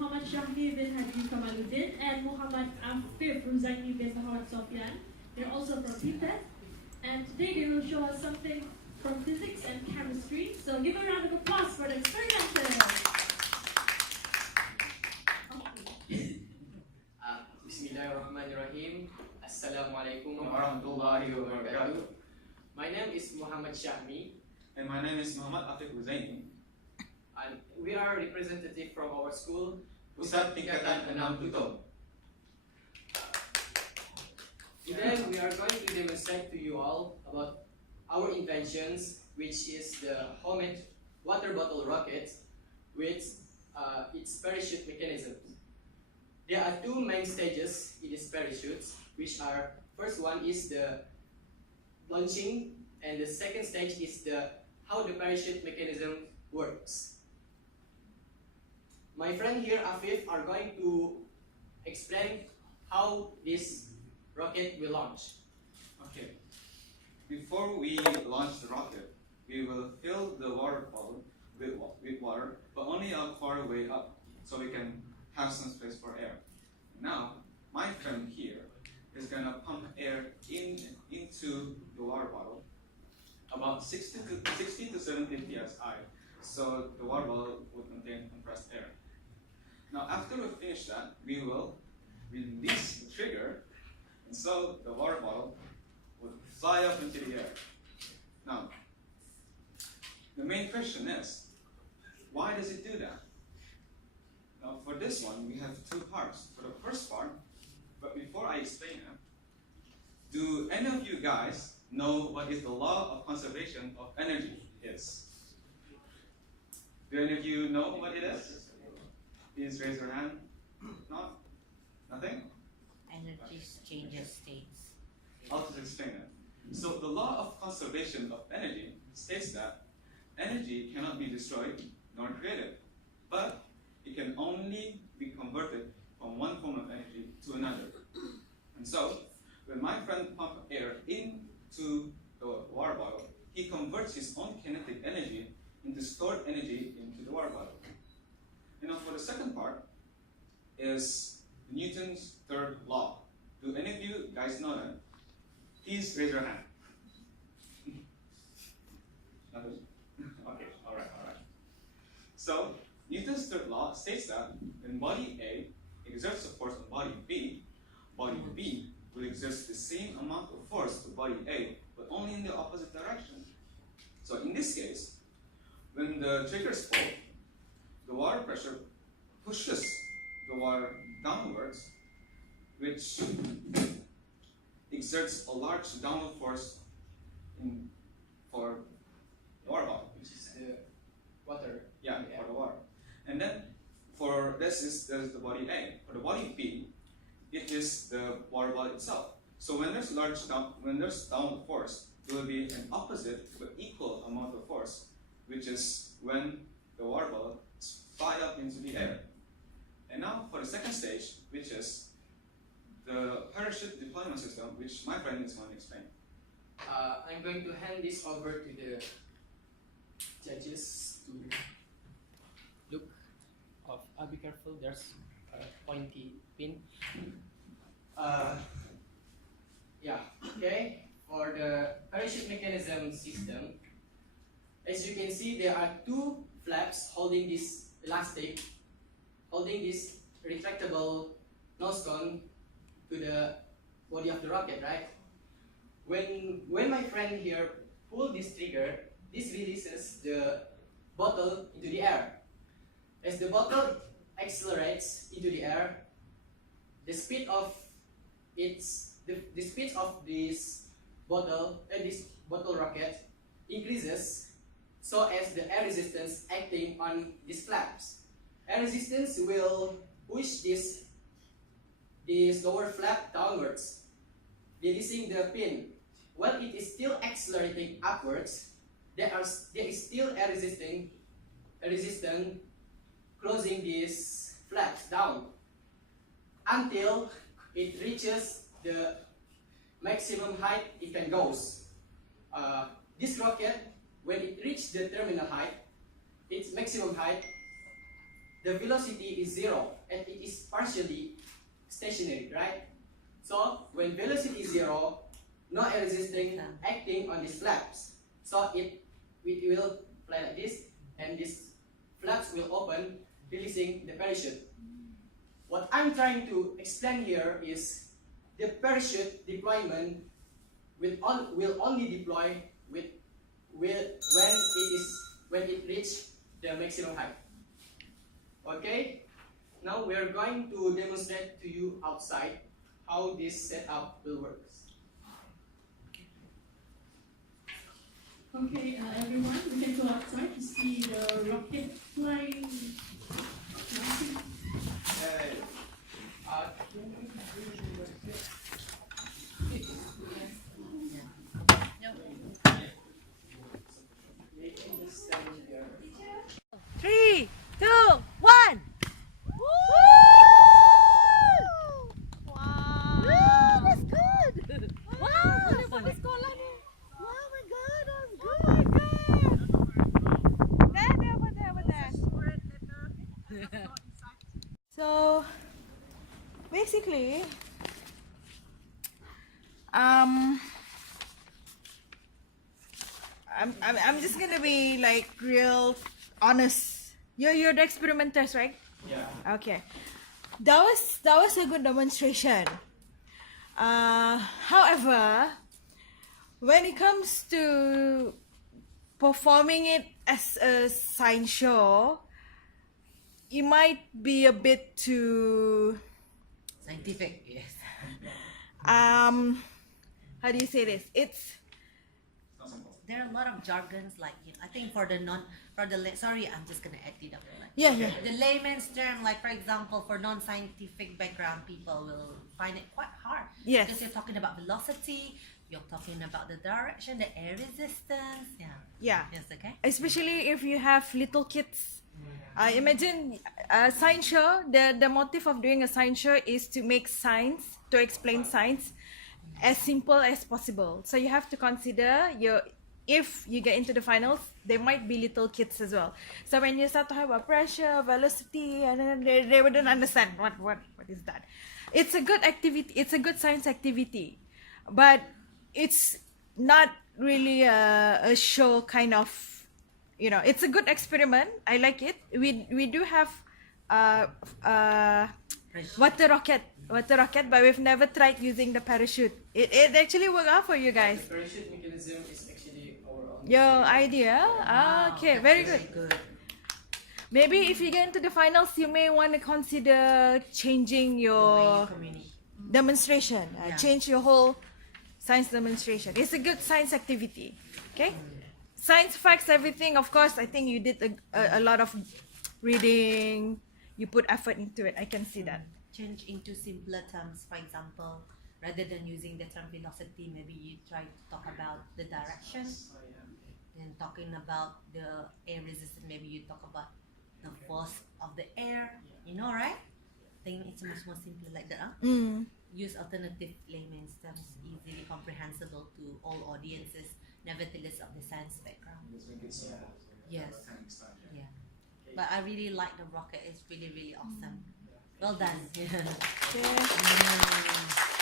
Muhammad Shahmi bin Hadi Kamaluddin and Muhammad Afif Ruzaini bin Muhammad Sofyan. They're also from PTET, and today they will show us something from physics and chemistry. So give a round of applause for the experimenters. Bismillahirrahmanirrahim. Assalamualaikum warahmatullahi wabarakatuh. My name is Muhammad Shahmi. And my name is Muhammad Afif Ruzaini. And we are representative from our school, Pusat Tingkatan 6 Tutup. Today we are going to demonstrate to you all about our inventions, which is the homemade water bottle rocket with its parachute mechanism. There are two main stages in this parachute, which are, first one is the launching, and the second stage is how the parachute mechanism works. My friend here, Afif, are going to explain how this rocket will launch. Okay. Before we launch the rocket, we will fill the water bottle with water, but only a quarter way up, so we can have some space for air. Now, my friend here is going to pump air into the water bottle, about 60 to 70 psi, so the water bottle will contain compressed air. Now, after we finish that, we will release the trigger, and so the water bottle will fly up into the air. Now, the main question is, why does it do that? Now, for this one, we have two parts. For the first part, but before I explain it, do any of you guys know what is the law of conservation of energy is? Do any of you know what it is? Please raise your hand. Not? Nothing? Energy changes states. I'll just explain it. So the law of conservation of energy states that energy cannot be destroyed nor created, but it can only be converted from one form of energy to another. And so, when my friend pumps air into the water bottle, he converts his own kinetic energy into stored energy into the water bottle. And now for the second part is Newton's third law. Do any of you guys know that? Please raise your hand. Nothing? Okay, all right. So Newton's third law states that when body A exerts a force on body B will exert the same amount of force to body A, but only in the opposite direction. So in this case, when the triggers pull, the water pressure pushes the water downwards, which exerts a large downward force for the water bottle. Which is the water. Yeah, for the water. And then for there's the body A. For the body B, it is the water bottle itself. So when there's downward force, there will be an opposite but equal amount of force, which is when the water bottle fly up into the air. And now for the second stage, which is the parachute deployment system, which my friend is going to explain. I'm going to hand this over to the judges to look. Be careful, there's a pointy pin. Okay. For the parachute mechanism system, as you can see, there are two flaps holding this elastic, holding this retractable nose cone to the body of the rocket, right? When my friend here pull this trigger, this releases the bottle into the air. As the bottle accelerates into the air, the speed of this bottle rocket increases, so as the air resistance acting on these flaps. Air resistance will push this lower flap downwards, releasing the pin. While it is still accelerating upwards, there is still air resistance closing these flaps down until it reaches the maximum height it can go. This rocket, when it reaches the terminal height, its maximum height, the velocity is 0 and it is partially stationary, right? So when velocity is 0, no air resistance acting on these flaps. So it will fly like this, and these flaps will open, releasing the parachute. What I'm trying to explain here is the parachute deployment will only deploy when it reaches the maximum height. Okay? Now we are going to demonstrate to you outside how this setup will work. Okay, everyone, we can go outside to see the rocket flying. Yay. Three, two, one. Woo! Wow. Woo, that's good. Wow, dapat sekolah ni. Oh my god, that's good. Oh my god. There, over there. So, basically, I'm just gonna be like real honest. You're the experimenters, right? Yeah. Okay. That was a good demonstration. However, when it comes to performing it as a science show, it might be a bit too Scientific, yes. how do you say this? It's Not simple. There are a lot of jargons like, I think sorry, I'm just gonna add it up. yeah. The layman's term, like for example, for non-scientific background people will find it quite hard. Yes. Because you're talking about velocity, you're talking about the direction, the air resistance. Yeah. Yeah. Yes, okay. Especially if you have little kids. Imagine a science show. The motive of doing a science show is to make science, to explain science as simple as possible. So you have to consider if you get into the finals, there might be little kids as well. So when you start to have a pressure, velocity, and then they wouldn't understand what is that. It's a good activity. It's a good science activity, but it's not really a show kind of. It's a good experiment. I like it. We do have water rocket, but we've never tried using the parachute. It actually worked out for you guys. The parachute mechanism is actually our own. Your idea? Wow, Okay, that's very good. Maybe if you get into the finals, you may want to consider changing The way you your communicate. demonstration. Yeah. Change your whole science demonstration. It's a good science activity. Okay? Science facts, everything. Of course, I think you did a lot of reading. You put effort into it. I can see that. Change into simpler terms, for example, rather than using the term velocity, maybe you try to talk about the direction. Then talking about the air resistance, maybe you talk about the force of the air. Right? I think it's much more simple like that. Huh? Use alternative layman's terms, easily comprehensible to all audiences, nevertheless of the science background. Yes. Yeah. But I really like the rocket. It's really, really awesome. Well done. Okay. Mm.